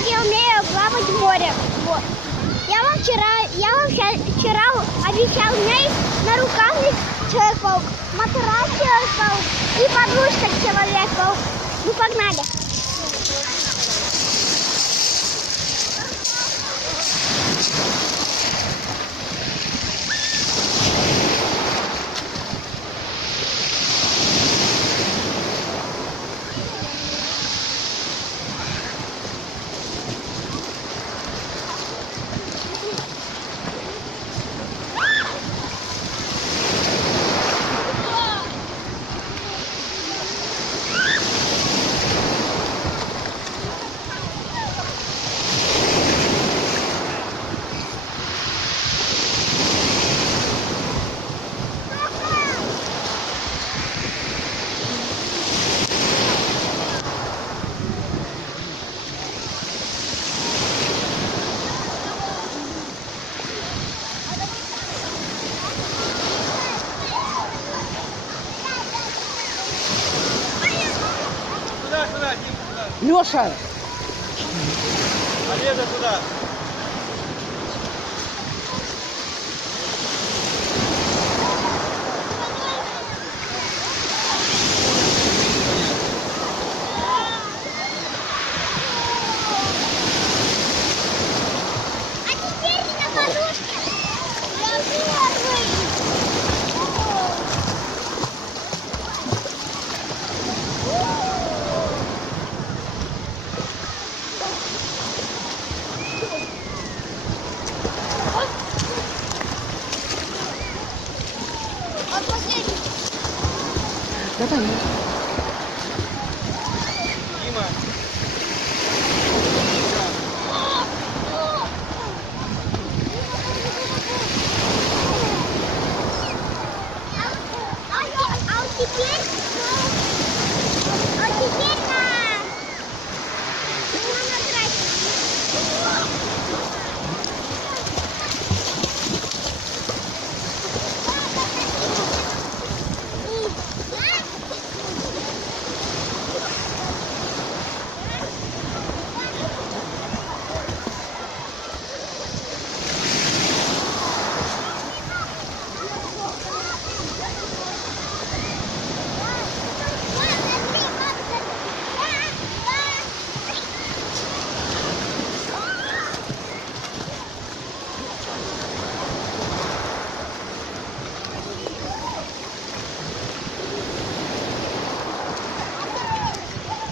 как я умею плавать в море. Вот. Я вам вчера обещал, у меня есть на рукавник Человек-паук, матрас Человек-паук и подушка Человек-паук. Ну, погнали. Леша! Олега туда! А теперь на подушке. Я первый. Вот последний. Давай. Дима! А теперь на трассе.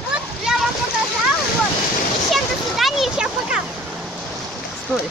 Вот я вам показала, вот. И всем до свидания, и всем пока. Стой.